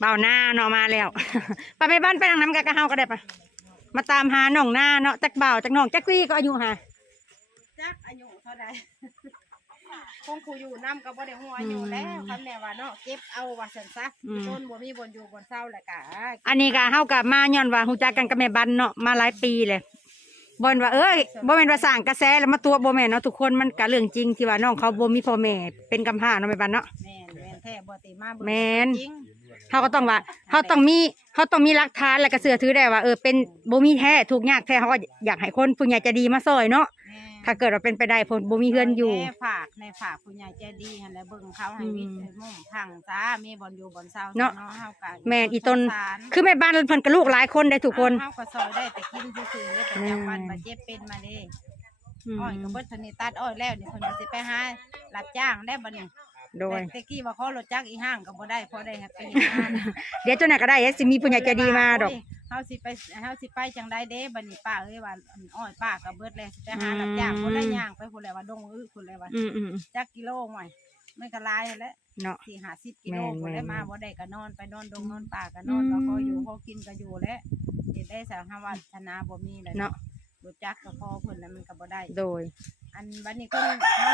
เบาหน้าเนาะมาแล้วไปไปบ้านไปทางน้ำกะกะเฮาก็ได้ปะมาตามหาน้องหน้าเนาะจักเบาจักน้องจักวีก็อายุหาจักอายุเท่าใดคงคูอยู่น้ำก็บ่ได้หัวอยู่แล้วคำแน่ว่าเนาะเก็บเอาว่าซั่นซะต้นบ่มีบนอยู่บนเศร้าแหละกะอันนี้ก็เฮากับมาย้อนว่าฮู้จักกันกับแม่บันเนาะมาหลายปีเลยบ่นว่าเอ้ยบ่แม่นว่าสร้างกระแสแล้วมาตัวบ่แม่นเนาะทุกคนมันก็เรื่องจริงที่ว่าน้องเขาบ่มีพ่อแม่เป็นกำพร้าเนาะแม่บันเนาะแม่นแม่นแท้บ่ติมาเบิ่งแม่นจริง เขาก็ต้องว่าเขาต้องมีเขาต้องมีหลักฐานแล้วก็เชื่อถือได้ว่าเออเป็นบ่มีแท้ถูกยากแท้เขาก็อยากให้คนผู้ใหญ่ใจะดีมาซอยเนาะแม่ถ้าเกิดว่าเป็นไปได้เพิ่นบ่มีเฮือนอยู่ แม่ฝากในฝากผู้ใหญ่ใจดีหั่นแหละเบิ่งเขาให้วิทย์ให้มุ่งพังจ้ามีบนอยู่บนเศร้าเนาะ เฮาก็แม่นอีต้นสงสารคือแม่บ้านเพิ่นก็ลูกหลายคนได้ทุกคนเฮาก็ซอยได้แต่กินซื่อๆได้ประจำวันบ่เจ็บเป็นมาเด้อือ้อยก็มเบิดทันนี่ตัดอ้อยแล้วนี่เพิ่นก็สิไปหารับจ้างได้บัดนี้ โดย แต่ตะกี้ว่าขอรถจักรอีห้างก็บ่ได้พอได้ไปเฮ็ดงานเดี๋ยวเจ้าหน้าก็ได้สิมีผู้ใหญ่ใจดีมาดอกโยเฮาสิไปเฮาสิไปจังไดเด้บัดนี้ป้าเอ้ยว่าอันอ้อยป้าก็เบิดแล้วสิไปหารับจ้างบ่ได้ย่างไปพุ่นแหละว่าดงอื้อพุ่นแหละว่าอืมอืม จักกิโลหน่อยมันก็หลายแล้วเนาะสี่ห้าสิบกิโลแม่นพุ่นได้แม่นมาบ่ได้ก็นอนไปนอนดงนอนป่าก็นอนอืมว่าพออยู่พอกินก็อยู่แล้วเฮ็ดได้สาหาวัฒนาบ่มีเลยเนาะรถจักรก็พอเพิ่นแล้วมันก็บ่ได้ โดย อันวันนี้คนเขา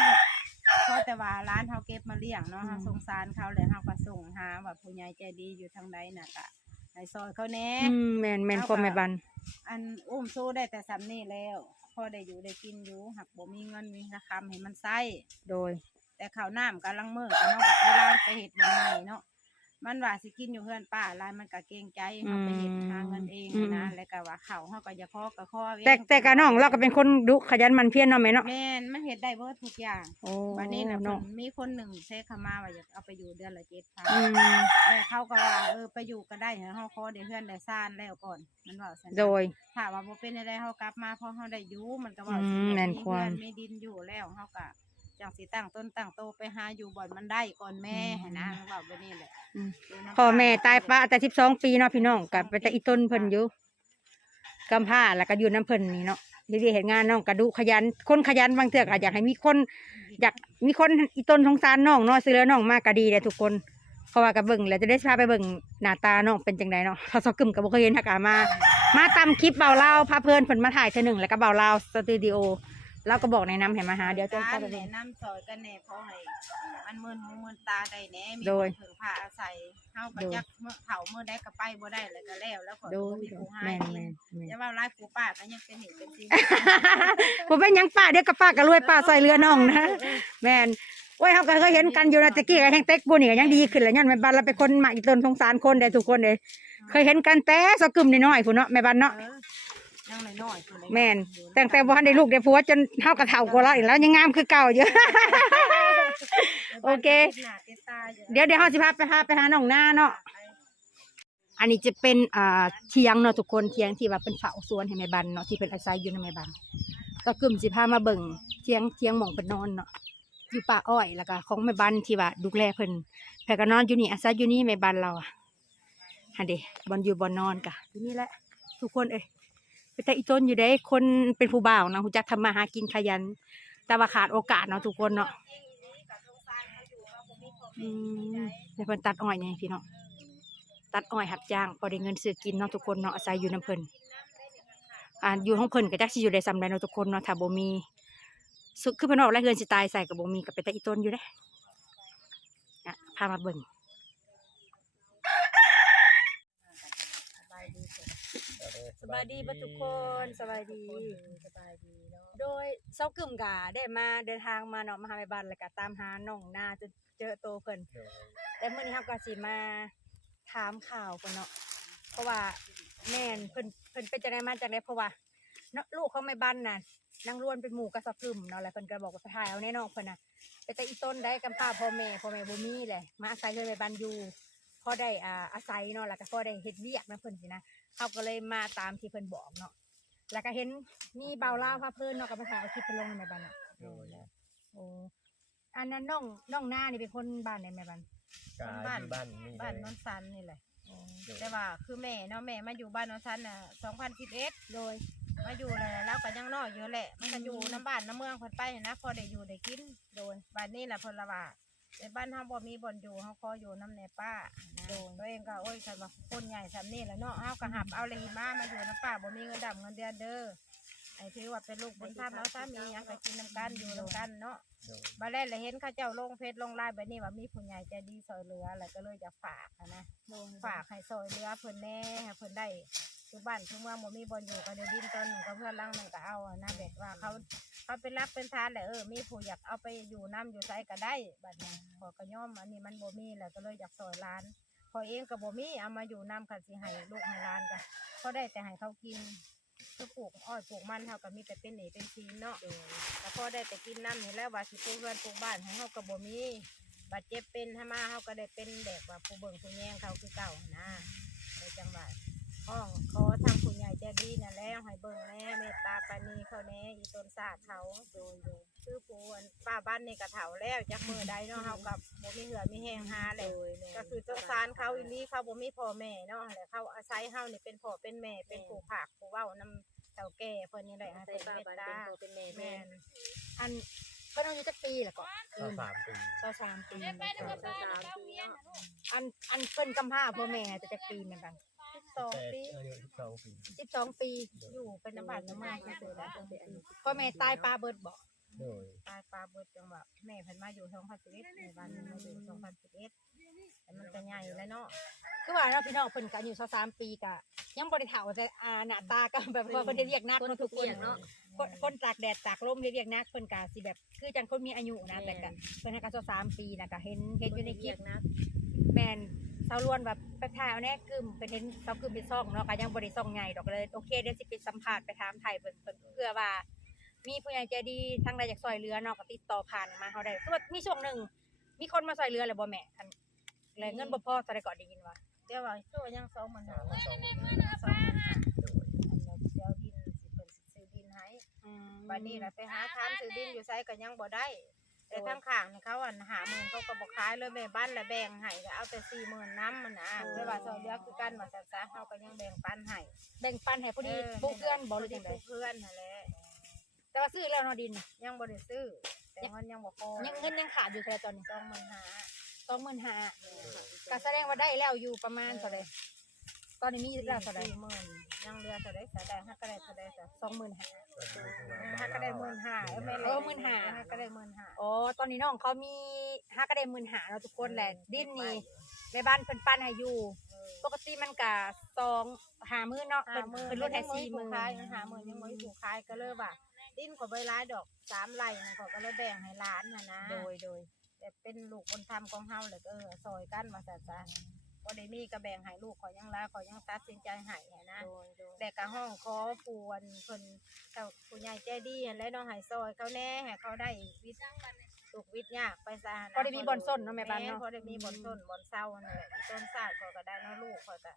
เพราะแต่ว่าร้านเขาเก็บมาเลี้ยงเนาะอืมเขาสงสารเขาเลยเขาก็ส่งหาว่าผู้ใหญ่ใจดีอยู่ทางใดน่ะกะในซอยเขาแหน่อืมแม่นแม่นความแม่บ้านอันอุ้มสู้ได้แต่สำนี่แล้วพอได้อยู่ได้กินอยู่หักบ่มีเงินมีราคำให้มันใช้โดย แต่ข้าวน้ำกำลังมือกันเนาะแบบเวลาไปเห็ดวันไหนเนาะ มันว่าสิกินอยู่เพื่อนป้าลายมันก็เกรงใจเขาไปเห็ดหาเงินเองนะแล้วก็ว่าเขาเขาก็จะขอก็ขอเองแต่แต่กะน้องเราก็เป็นคนดุขยันหมันเพียรเนาะแม่เนาะแม่นมันเห็ดได้เบิดทุกอย่างโอ้วันนี้นะเนาะเพิ่นมีคนหนึ่งเซคเขามาว่าอยากเอาไปอยู่เดือนละเจ็ดพันอืมแล้วเขาก็ว่าเออไปอยู่ก็ได้เหรอเขาขอเดี๋ยวเพื่อนได้ซ่านแล้วก่อนมันว่าซั่นนะ โดยถ้าว่าบ่เป็นอะไรเขากลับมาเพราะเขาได้อยู่มันก็ว่าอืมสิแม่นมีควรเพื่อนมีดินอยู่แล้วเขาก็ จังสิตั้งต้นตั้งโตไปหาอยู่บ่อนมันได้ก่อนแม่ให้นะมันว่าแบบนี้แหละอืมยู่น้ำพ่อแม่ตายปะแต่สิบสองปีเนาะพี่น้องกับไปแต่อีต้นเพิ่นอยู่กำพร้าแล้วก็อยู่น้ำเพิ่นนี่เนาะเดี๋ยวๆเห็นงานน้องกระดูขยัน คนขยันบางเทื่อก็อยากให้มีคน อยากมีคนอีต้นสงสารน้องเนาะซื้อแล้วน้องมากก็ดีเลยทุกคนเพราะว่ากับเบิ่งแล้วจะได้พาไปเบิ่งหน้าตาน้องเป็นจังไดเนาะเขาสกึมกับบ่เคยเห็นทักอามา มาตามคลิปเบาเล่าพาเพื่อนเพิ่นมาถ่ายเธอหนึ่งแล้วก็เบาเล่าสตูดิโอ แล้วก็บอกในน้ำให้มาหาเดี๋ยวจะกาเข้ารไปเบิ่แนะงนำซอยกันแน่เพราะให้มันมึนหูมึนตาได้แน่มีโดย คนถึงพาอาศัยเฮาก็โดยจักเมื่อเฒ่าเมื่อใดก็ไปบ่ได้แล้วก็แล้วแล้วขอโดบ่ยมีโดผู้ยให้แม่นกิแม่นนแม่นอย่าว่าร้ายผู้ป้าก็ยังเป็นเหตุเป็นจริงผมเป็นหยังป้าเดี๋ยวกับป้าก็รวยป้าใส่เรือน้องนะแม่นโอ้ยเขาก็เคยเห็นกันอยู่นะตะกี้ก็แห้งเต็กบุนี่ก็ยังดีขึ้นแล้วย้อนแม่บ้านเราเป็นคนมาอีต้นสงสารคนได้ทุกคนเลยเคยเห็นกันแต่สกึมน้อยๆพุ่นเนาะแม่บ้านเนาะเออ ยังน้อยๆพุ่นเลยแม่นตั้งแต่บ่ทันได้ลูกได้ผัวจนเฮากระเฒ่ากว่าเราอีกแล้วยังงามคือเก่าอยู่ โอเคติดหน้าติดตาอยู่เดี๋ยวเดี๋ยวเฮาสิพาไปหาไปหาน้องหน้าเนาะ อันนี้จะเป็นอ่าเทียงเนาะทุกคนเทียงที่ว่าเป็นเฝ้าสวนให้แม่บันเนาะที่เป็นอาศัยอยู่ในแม่บันก็กึ่มสิพามาเบิ่งเทียงเทียงหม่องเพิ่นนอนเนาะอยู่ป่าอ้อยแล้วก็ของแม่บันที่ว่าดูแลเพิ่นแพก็นอนอยู่นี่อาศัยอยู่นี่แม่บันเราอะหันเด้บอนอยู่บอนนอนกะอยู่นี่แหละทุกคนเอ้ย ไปแต่อีต้นอยู่ได้คนเป็นผู้บ่าวเนาะฮู้จักทำมาหากินขยัน แต่ว่าขาดโอกาสเนาะทุกคนเนาะอืมแล้วเพิ่นตัดอ้อยไงพี่น้องตัดอ้อยหับจ้างพอได้เงินซื้อกินเนาะทุกคนเนาะอาศัยอยู่น้ำเพิ่นอ่าอยู่ห้องเพิ่นก็จักสิอยู่ได้ซำใดเนาะทุกคนเนาะถ้าบ่มีสุคือเพิ่นบอกแล้วเงินสิตายใส่ก็บ่มีก็ไปแต่อีต้นอยู่เด้อะพามาเบิ่งส บายดีบ่ทุกคนสบายดี สบายดีเนาะโดยเซากึ่มกะได้มาเดินทางมาเนาะมาหาแม่บ้านแล้วก็ตามหาน้องนาจนเจอโตวเพิ่นแต่มื้อนี้เฮาก็สิมาถามข่าวกันเนาะเพราะว่าแม่นเพิ่นเพิ่นเป็นจังได๋มาจังได๋เพราะว่าเนาะลูกของแม่บ้านน่ะนางล้วนเป็นหมู่กับสะพรึมเนาะแล้วเพิ่นก็บอกว่าถ่ายเอาแน่นอนเพิ่นน่ะไปแต่อีต้นได้กำพร้าพ่อแม่พ่อแม่บ่มีแหละมาอาศัยเรือนแม่บ้านอยู่พอได้อ่าอาศัยเนาะแล้วก็พอได้เฮ็ดเวียกนะเพิ่นสินะ เขาก็เลยมาตามที่เพิ่นบอกเนาะแล้วก็เห็นมีเบาลาวพาเพิ่นเนาะก็มาถ่ายเอาคลิปเพิ่นลงในแม่บ้านน่ะโอ้อันนั้นน้องน้องหน้านี่เป็นคนบ้านไหนแม่บ้านกาบ้านบ้านนี่บ้านเลยนนสันนี่แหละแต่ว่าคือแม่เนาะแม่มาอยู่บ้านนนสันน่ะ2011โดยมาอยู่แล้วเราก็ยังน้อยอยู่แหละ มันก็อยู่น้ำบ้านน้ำเมืองเพิ่นไปนะพอได้อยู่ได้กินโดยบ้านนี้แหละเพิ่นละว่า ในบ้านเฮาบ่มีบ่อนอยู่เฮาขออยู่น้ำในป้านะตัวเองก็โอ้ยคันว่าคนใหญ่สำนี่แหละเนาะเฮาก็หับเอาเลยมามาอยู่น้ำป้าบ่มีเงินดำเงินเดือนเด้อไอ้ถือว่าเป็นลูกบุญธรรมเอาซะมีหยังก็กินน้ำกันอยู่น้ำกันเนาะโดยบาแรกเลยเห็นเขาเจ้าลงเพจลงไลน์แบบนี้ว่ามีผู้ใหญ่ใจดีซอยเหลือแล้วก็เลยจะฝากอะนะฝากให้ซอยเหลือเพิ่นแน่ให้เพิ่นได้ ทุกบ้านทุกเมืองบ่มีบอลอยู่ก็เดี๋ยวดินตอนหนึ่งก็เพื่อนหลังหนึ่งก็เอาอะนะแบบว่าเขาเขาเป็นรักเป็นทานแหละเออมีผู้อยากเอาไปอยู่น้ำอยู่ไสก็ได้บัดนี้ขอกระย่อมอันนี้มันบ่มีแหล้วก็เลยอยากซอยร้านพอเองก็บ่มีเอามาอยู่น้ำคันสิให้ลูกให้ร้านกันเขาได้แต่ให้เขากินคือปลูกอ้อยปลูกมันเท่ากับมีแต่เป็นหนีเป็นซีนเนาะแต่พอได้แต่กินน้ำนี่แหล้วว่าสิปลูกเรือนปลูกบ้านให้เฮาก็บ่มีบาดเจ็บเป็นถ้ามาเฮาก็ได้เป็นเด็กว่าผู้เบิ่งผู้แย่งเขาคือเก่านะในจังหวัด ห้องขอทางผู้ใหญ่ใจดีนั่นแหล้วให้เบิ่งแน่เมตตาปรานีเขาแน่อีต้นศาสตร์เขาโดยโดยคือผู้อันป้าบ้านนี่ก็เฒ่าแล้วจักมือใดเนาะเฮากับบ่มีเหือมีแหงหาแหละ ก็คือสงสารเขาอีหลีเขาบ่มีพ่อแม่เนาะแหละเขาอาศัยเฮานี่เป็นพ่อเป็นแม่เป็นผู้ผากผู้เว้านำเฒ่าแก่เพิ่นนี่แหละให้ใส่เพิ่นป้าเมตบ้านตาเป็นพ่อเป็นแม่แม่แม่นอันเพิ่นอายุจักปีล่ะก็ข้าวสามปีเจ้าสามปีเจ้าเจ้าสามปีเนาะอันอันเพิ่นกำพร้าพ่อแม่จะจักปีแม่นบัง สิบสองแต่ปีอายุสิบสองปีสิบสองปีอยู่เป็นน้ำบาดน้ำมันเฉยๆแล้วพ่อแม่ตายปลาเบิดบ่โดยตายปลาเบิดจังหวะแม่เพิ่นมาอยู่สองพันสิบเอ็ดในบ้านเพิ่นมาอยู่สองพันสิบเอ็ดแต่มันก็ใหญ่แล้วเนาะคือว่าเราะพี่น้องเพิ่นก็อายุสามปีก็ยังบ่ได้เฒ่าแต่อ่าหน้าตาก็แบบว่าเพิ่นเฮ็ดเวียกหนักเนาะทุกคนเนาะ คนคนตากแดดตากลมเฮ็ดเวียกหนักเพิ่นก็สิแบบคือจังคนมีอายุนะแต่ก็เพิ่นให้กันสามปีนะก็เห็นเห็นอยู่ในคลิปแม่น สาวล้วนแบบไปถ่ายเอาแน่กึมเป็นเห็นสาวกึมเป็นซ่องเนาะก็ยังบ่ได้ซ่องใหญ่ดอกเลยโอเคเดี๋ยวสิไปสัมภาษณ์ไปถามไทยเพิ่นเพิ่นเพื่อว่า มีผู้ใหญ่ใจดีทางใดอยากซอยเรือเนาะก็ติดต่อผ่านมาเฮาได้คือว่ามีช่วงหนึ่งมีคนมาซอยเรือแล้วบ่แม่คันแล้วเงินบ่พอตอนใดก่อนได้ยินว่าเดี๋ยวว่าชั่วยังสองหมื่นห้าองสองปีสองหมื่นหาโดยเดี๋ยวดินสิเพิ่นสิซื้อดินให้บัดนี้ล่ะไปหาทามซื้อดินอยู่ไสก็ยังบ่ได้ แต่ทางข้างนี่เขาอันหาหมื่นเขาก็บ่ขายเลยแม่บ้านละแบ่งให้ก็เอาแต่สี่หมื่นน้ำมันนะเพื่อว่าซอยเหลือคือกันว่าซั่นซะเฮาก็ยังแบ่งปันให้แบ่งปันให้พอดีบุกเพื่อนบ่หรือจังไดเพื่อนนั่นแหละแต่ว่าซื้อแล้วเนาะดินน่ะยังบ่ได้ซื้อแต่มันยังบ่พอยังเงินยังขาดอยู่แค่ตอนนี้สองหมื่นห้าสองหมื่นห้าก็แสดงว่าได้แล้วอยู่ประมาณเท่าไหร่ตอนนี้มีแล้วเท่าไหร่สี่หมื่นยังเหลือเท่าไดสะได้ฮักก็ได้เท่าไดสะสองหมื่นห้า ฮักก็ได้หมื่นห้าเออแม่เออ15,000ฮักก็ได้หมื่นห้าอ๋อตอนนี้น้องเขามีห้าก็ได้หมื่นห้าเราะทุกคนแหละดิ้นนี่ในบ้านเพิ่นปั้นให้อยู่ปกติมันกะสองหามื้อเนาะห้าเพิ่นหมื่นเพิ่นลดให้สี่หมื่นขายห้าหมื่นยังไม่ถูกขายก็เลยว่าดิ้นกว่าใบร้ายดอกสามไร่นะเขาก็เลยแบ่งให้ร้านนะนะโดยโดยแต่เป็นลูกคนทำของเฮาเลยก็เออซอยกันมาซะซะ บ่ได้มีก็แบ่งให้ลูกขอยยังลาขอยยังตัดสินใจให้หั้นนะ โดยโดยแต่ก็ห้องขอปวนเพิ่นเจ้าผู้ใหญ่ใจดีหั่นแหล้วน้องให้ซอยเขาแน่ให้เขาได้วิทย์ถูกวิทย์ยากไปซะนะพอได้มีบอนส้นเนาะแม่บ้านเนาะ พอได้มีบอนส้นบอนเศร้านั่นแหละอีต้นซาดเขาก็ได้เนาะลูกเขาก็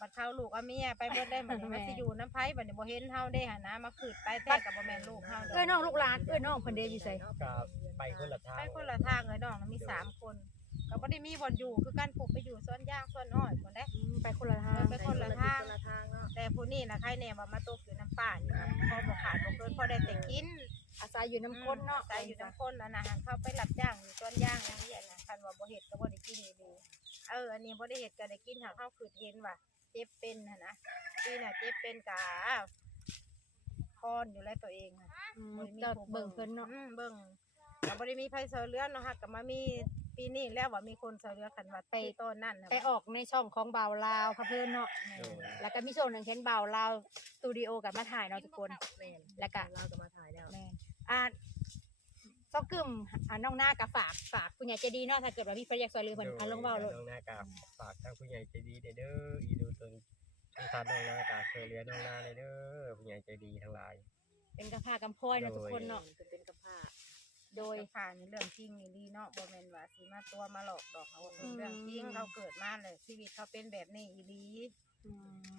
บัดเขาลูกเอาเมียไปเบิดได้บัดนี้มันสิอยู่น้ำไผบัดนี้บ่เห็นเฮาได้หั่นนะมาขืดไปแท้กับบ่แม่นลูกเฮาดเอ้ยน้องลูกหลานเอ้ยน้องเพิ่นเด้อยู่ไสกับไปคนละทางไปคนละทางเลยน้องน่ะมีสามคน ก็บ่ได้มีบ่อนอยู่คือกันปลูกไปอยู่สวนยางสวนอ้อยคนได้ อืมไปคนละทาเองอไปคนละทางแต่ผู้นี่นะใครแน่ว่ามาตกอยู่น้ำป่านี่นะพอบ่ขาดบ่เกินพอได้แต่กินอาศัยอยู่น้ำคนเนาะใจอยู่น้ำคนแล้วนะหันเข้าไปรับจ้างอยู่ต้นย่างอย่างนี้นะคันว่าบ่เฮ็ดก็บ่ได้กินอยู่ดีเอออันนี้บ่ได้เฮ็ดก็ได้กินหากเฮาคือเห็นว่าเจ็บเป็นหั่นนะปีน่ะเจ็บเป็นกะคอนอยู่แล้วตัวเองน่ะ อืมบ่ได้มีเจ้าผู้เบิ่งเพิ่นเนาะ อืมเบิ่งก็บ่ได้มีไผซอยเรือเนาะฮะก็มามี ปีนี้แล้วว่ามีคนซอยเรือคันว่าไปต้นนั่นน่ะไปออกในช่องของบ่าวลาวพะเพิ่นเนาะโดยแล้วก็มีช่วงหนึงเห็นบ่าวลาวสตูดิโอกับมาถ่ายเนาะทุกคนแล้วก็เราจะมาถ่ายแล้วแม่นอ่าซอกกึมอ่าน้องหน้ากับฝากฝากผู้ใหญ่ใจดีเนาะถ้าเกิดว่าพี่เพิ่นอยากซอยเรือเพิ่นอะลงเว้าเลยน้องนากาฝากทางผู้ใหญ่ใจดีเด้อเด้ออีดูตนสงสารน้องนากาเคยเลี้ยงน้องนาเลยเด้อผู้ใหญ่ใจดีทั้งหลายเป็นกระพร้ากำพร้อยเนาะทุกคนเนาะเป็นเป็นกระพ้า โดยโดยผ่านเรื่องจริงนี่ดีเนาะบ่แม่นว่าสิมาตัวมาหลอกดอกเขาว่าเป็นเรื่องจริงเขาเกิดมาเลยชีวิตเขาเป็นแบบนี้อีหลีอื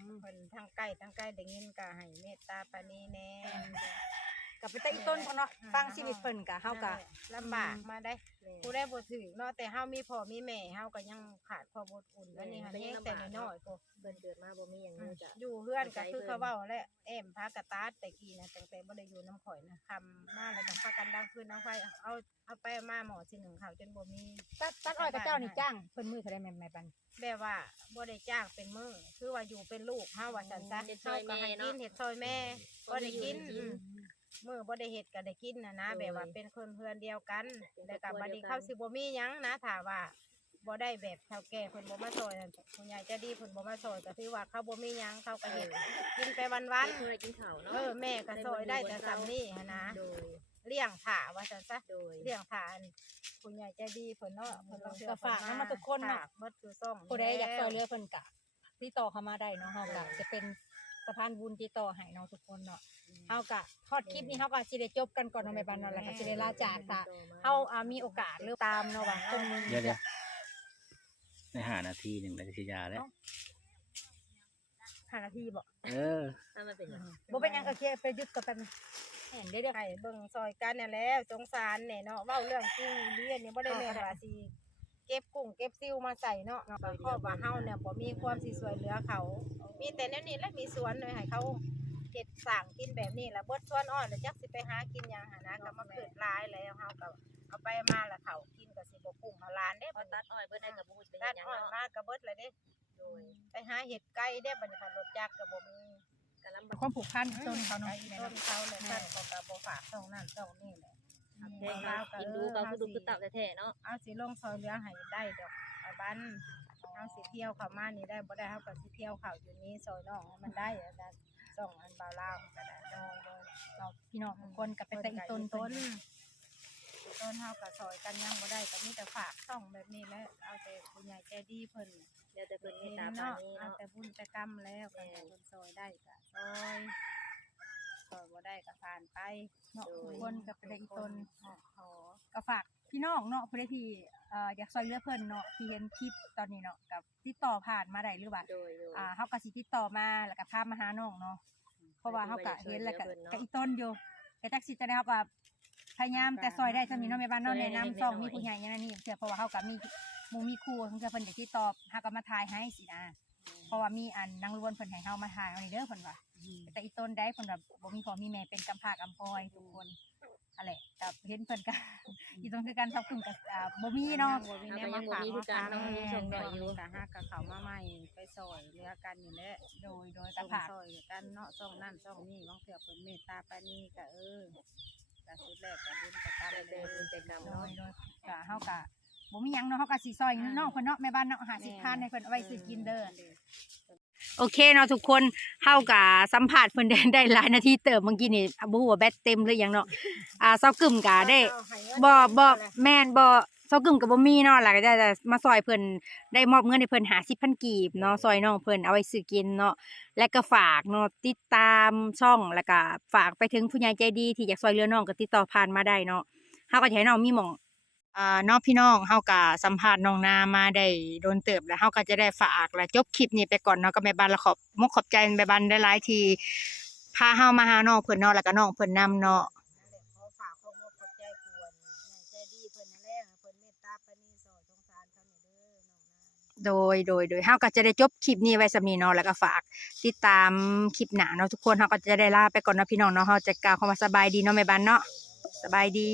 ม เพิ่นทั้งใกล้ทั้งใกล้ได้ยินก็ให้เมตตาปรานีแน่ กับไปแต่อีต้นเขาเนาะฟังชีวิตเพิ่นกะเฮากะลำบากมาได้ผู้ได้บ่ถือเนาะแต่เฮามีพ่อมีแม่เฮาก็ยังขาดความอบอุ่นแล้วนี่ค่ะแฮงแต่น้อยๆก็เพิ่นเกิดมาบ่มีหยังเลยจ้ะอยู่เฮือนก็คือเขาเว้าแหละแอมพากระตาดแต่กี้นะตั้งแต่บ่ได้อยู่น้ำข่อยนะคำมาแล้วก็พากันดังขึ้นน้ำไฟเอาเอาไปมาหมอสิหนึ่งเขาจนบ่มีตัดตัดอ้อยกับเจ้านี่จ้างเพิ่นมือเท่าไดแม่นแม่ปันแบบว่าบ่ได้จ้างเป็นมื้อคือว่าอยู่เป็นลูกเฮาว่าซั่นซะเฮาก็ให้กินเฮ็ดซอยแม่บ่ได้กินอื มมื้อบ่ได้เฮ็ดก็ได้กินนะนะแบบว่าเป็นคนเพื่อนเดียวกันแล้วก็บัดนี้เขาสิบ่มีหยังนะถ้าว่าบ่ได้แบบเฒ่าแก่เพิ่นบ่มาซอยนั่นผู้ใหญ่ใจะดีเพิ่นบ่มาซอยก็คือว่าเขาบ่มีหยังเขาก็เฮ็ดกินไปวันเพิ่นได้กินข้าวๆเนาะเออแม่ก็ซอยได้แต่ซำนี้หันนะโดย เลี้ยงถาว่าซั่นซะ โดยเลี้ยงถาอันผู้ใหญ่ใจดีเพิ่นเนาะเพิ่นต้องเชื่อก็ฝากนำมาทุกคนเนาะฝกเบิดคือซ่องผู้ใดอยากช่วยเหลือเพิ่นกะติดต่อเข้ามาได้เนาะเฮากะจะเป็นสะพานบุญติดต่อให้เนาะทุกคนเนาะ เฮากะทอดคลิปนี้เฮาก็สิได้จบกันก่อนเนาะแม่ปันเนาะแล้วก็สิได้ลาจากซะเฮาอ่ามีโอกาสหรือตามเนาะว่าตรงเดี๋ยวเดี๋ยวในหานาทีหนึ่งนาทียาแล้ว ห้านาทีบ่เออถ้ามันเป็นหยังบ่เป็นหยังโอเคไปหยุดกับแป๊บนึงเห็นได้เด้อให้เบิ่งซอยกันนี่นแหล้วสงสารแหน่เนาะเว้าเรื่องจริงเรียนนี่บ่ได้แม่นว่าสิเก็บกุ้งเก็บซิวมาใส่เนาะก็ขอว่าเฮาเนี่ยบ่มีความสิช่วยเหลือเขา มีแต่แนวนี้แหละมีสวนเลยให้เขา เฮ็ดสร้างกินแบบนี้แหละเบิดสวนอ้อยแล้วจักสิไปหากินหยังหั่นนะก็มาเกิดหลายแล้วเฮาก็เอาไปมาแล้วเขากินก็สิบ่กุ้งมาลานเด้พอบัดตันี้ดอ้อยเพิ่นได้กับบ่ฮู้สิเป็นตัดหยังอ้อยเนาะมาก็เบิดเลยเด้โดยไปหาเห็ดไก่ได้บัดนี้ค่ะรถจักรก็บ่มีกะลำบาก ความผูกพันต้นเขาเนาะไอ้ต้นเขาเลยท่านก็กบ่ฝากตรงนั้นตรงนี้แหละแท้เขากินดูก็คือดูคือเต่าแท้ๆเนาะเอาสิลงซอยเหลือให้ได้ดอกไอ้บ้านเอาสิเที่ยวเข้ามานี่ได้บ่ได้เฮาก็สิเที่ยวเข้าอยู่นี้ซอยน้องให้มันได้อาจารย์ ส่งอันบ่าวลาวก็ได้โดยโดยเราพี่น้องทุกคนกับไปแต่อีต้นต้นต้นเฮาก็ซอยกันยังบ่ได้ก็มีแต่ฝากช่องแบบนี้แหละเอาแต่ผู้ใหญ่ใจดีเพิ่นเดี๋ยวแต่เพิ่นเมตนตาปาเนาะนีเอาเนาะ แต่บุญแต่กรรมแล้วก็ให้คนซอยได้ก็ซอยซอยบ่ได้ก็ผ่านไปเนาะทุกคนกับไปแต่อีต้นขอขอก็ฝากพี่น้องเนาะผู้ใดที่ เอ่ออยากซอยเหลือเพิ่นเนาะที่เห็นคลิปตอนนี้เนาะกับติดต่อผ่านมาได้หรือว่าโดยโดย อ่าเฮาก็สิติดต่อมาแล้วก็พามาหาน้องเนาะ เพราะว่าเฮาก็เห็นแล้วก็ก็อีต้นอยู่ก็จักสิจะได้เฮาก็พยายามแต่ซอยได้ซำนี้เนาะแม่บ้านเนาะแนะนำซ่องมีผู้ใหญ่อย่างนั้นนี่เชื่อเพราะว่าเฮาก็มีหมู่มีครูเพิ่นก็เพิ่นได้ติดต่อเฮาก็มาถ่ายให้สินะเพราะว่ามีอันนางล้วนเพิ่นให้เฮามาถ่ายเอานี่เด้อเพิ่นว่าแต่อีต้นได้เพิ่นแบบบ่มีพ่อมีแม่เป็นกำพร้ากำพร้อยทุกคน นั่นแหละกับเห็นเพิ่นก็อีต้นคือการทับกลุ่มกับอ่าบ่มีเนาะบ่มีแนวมาฝากมาฝากเนาะส่งดอกอยู่ก็ฮักกับเขามาใหม่ไปซอยเหลือกันอยู่แล้วโดยโดยกส่ระงผากซอยกันเนาะส่งนั่นส่งนี่บางเถื่อเพิ่นเมตตาปรานีก็เออก็สุดแรกก็บุญแต่กรรมแต่เลเดินยแต่กรรมโดเนาะยโดยก็เฮาก็บ่มีหยังเนาะเฮาก็สิซอยน้องเพิ่นเนาะแม่บ้านเนาะ50พันให้เพิ่นเอาไว้ซื้อกินเด้อ โอเคเนาะทุกคนเฮาก็สัมภาษณ์เพิ่นได้ได้หลายนาทีเติมเมื่อกี้นี่บ่ฮู้ว่าแบตเต็มหรือยังเนาะอ่าเซากึ่มก็ได้บ่บ่แม่นบ่เซากึ่มก็บ่มีเนาะแล้วก็ได้มาซอยเพิ่นได้มอบเงินให้เพิ่น50,000กีบเนาะซอยน้องเพิ่นเอาไว้ซื้อกินเนาะและก็ฝากเนาะติดตามช่องแล้วก็ฝากไปถึงผู้ใหญ่ใจดีที่อยากซอยเหลือน้องก็ติดต่อผ่านมาได้เนาะเฮาก็จะให้น้องมีหม่อง อ่าเนาะพี่น้องเฮาก็สัมภาษณ์น้องนามาได้โดนเติบแล้วเฮาก็จะได้ฝากและจบคลิปนี้ไปก่อนเนาะก็แม่บ้านละขอบมกขอบใจแม่บ้านหลายทีพาเฮามาหาน้องเพิ่นเนาะแล้วก็น้องเพิ่นนำเนาะขอฝากข้อมูลขอบใจควรใจดีเพิ่นนั่นแหละเพิ่นเมตตาปรานีซอสงสารเขานี่เด้อน้องนาโดยโดยโดยเฮาก็จะได้จบคลิปนี้ไว้สำนี้เนาะแล้วก็ฝากติดตามคลิปหน้าเนาะทุกคนเฮาก็จะได้ลาไปก่อนเนาะพี่น้องเนาะเฮาจะกล่าวคำว่าสบายดีเนาะแม่บ้านเนาะสบายดี